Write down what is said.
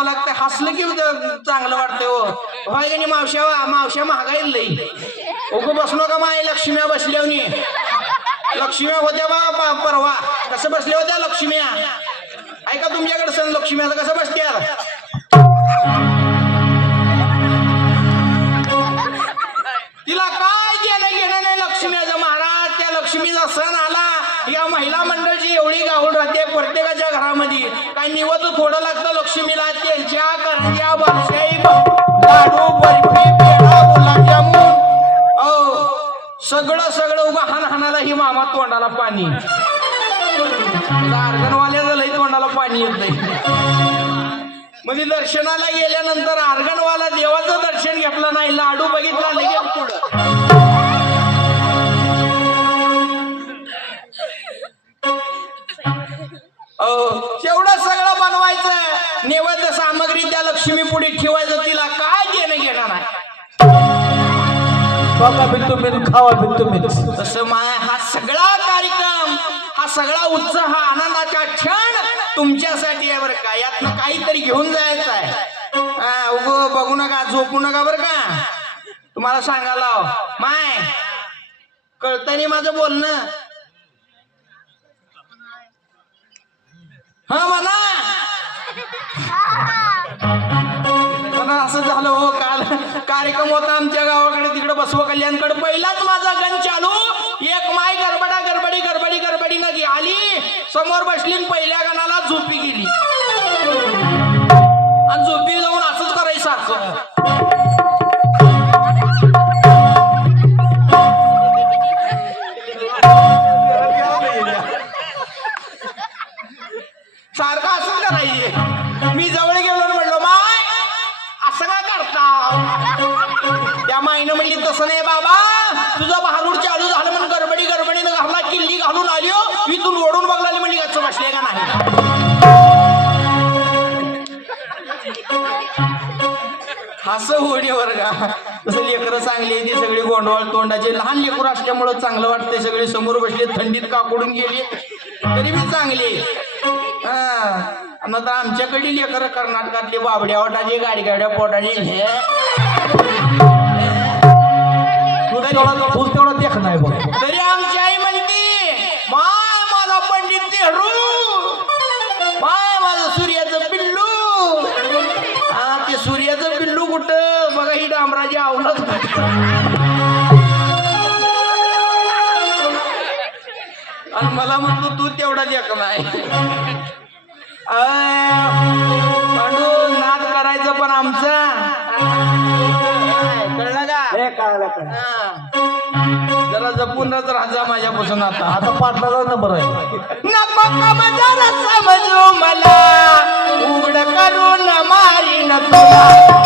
करावं लागतं हसलं की चांगलं वाटतंय हो. होय की मावश्या? मावश्या महागाई लई. उगं बसलो का माय लक्ष्म्या बसल्यावनी. लक्ष्म्या होत्या बा परवा. कसं बसल्या होत्या लक्ष्म्या? ऐका तुमच्याकडे सण लक्ष्मी कसं बसत्या तिला काय गेलं घेणं नाही लक्ष्मीचं महाराज? त्या लक्ष्मीचा सण आला या महिला मंडळची एवढी गावून राहते प्रत्येकाच्या घरामध्ये. काय निवत थोडं लागतं लक्ष्मीला तेलच्या करंज्या बरशाई लाडू बर्फी पेढा गुलाबजामुन. हो सगळं सगळं उगा हान हाणाला ही मामा तोंडाला पाणी. अर्गणवाल्याचं लई तोंडाला पाणी येत नाही म्हणजे दर्शनाला गेल्यानंतर अर्गणवाला देवाचं दर्शन घेतलं नाही लाडू बघितला लगेच पुढं. तेवढं सगळं बनवायचं. नैवेद्य सामग्री त्या लक्ष्मी पुढे ठेवायचं तिला काय घेणं घेणार नाही तसं माय हा सगळा कार्यक्रम हा सगळा उत्साह हा आनंदाचा क्षण तुमच्यासाठी आहे बरं का. यातनं काहीतरी घेऊन जायचं आहे. हा, उगं बघू नका झोपू नका बरं का. तुम्हाला सांगायला लाव. माय कळतं नाही माझं बोलणं. हा म्हणा म्हणा असं झालं हो काल कार्यक्रम होता आमच्या गावाकडे तिकडे बसव कल्याणकडे. पहिलाच माझा गण चालू. एक माय गरबडा गरबडी गरबडी गरबडी न आली. समोर बसली आणि पहिल्या गणाला झोपी गेली. आणि झोपी जाऊन असंच करायचं असं त्या माईनं म्हणली तसं नाही बाबा तुझं बहारूड चालू झालं म्हणून गडबडी गडबडीनं घालला किल्ली घालून आली हो. इथून ओढून बघला म्हणजे गच्च बसले का नाही? असं होणी वर्गा का? तसं लेकरं चांगली आहे ती सगळी गोंडवाळ तोंडाचे. लहान लेकरं असल्यामुळं चांगलं वाटतंय सगळे समोर बसले थंडीत काकडून गेली. तरी बी चांगली हा. आता आमच्याकडे लेकरं कर्नाटकातली बाबड्या वाटाची गाडी गाड्या पोटाची हे. तेवढा फुल तेवढा देख नाही बघ. तरी आमची आई म्हणते माय माझा पंडित नेहरू माय माझं सूर्याचं पिल्लू. हा ते सूर्याचं पिल्लू कुठं? बघा ही डांबराची आवलाच आणि मला म्हणतो तू तेवढा देख नाही. करायचं पण आमचा. कळलं का. जरा जपूनच राहा माझ्यापासून आता. आता पाटलाचा नंबर आहे समजू मला. उघड करून मारीन तुला नको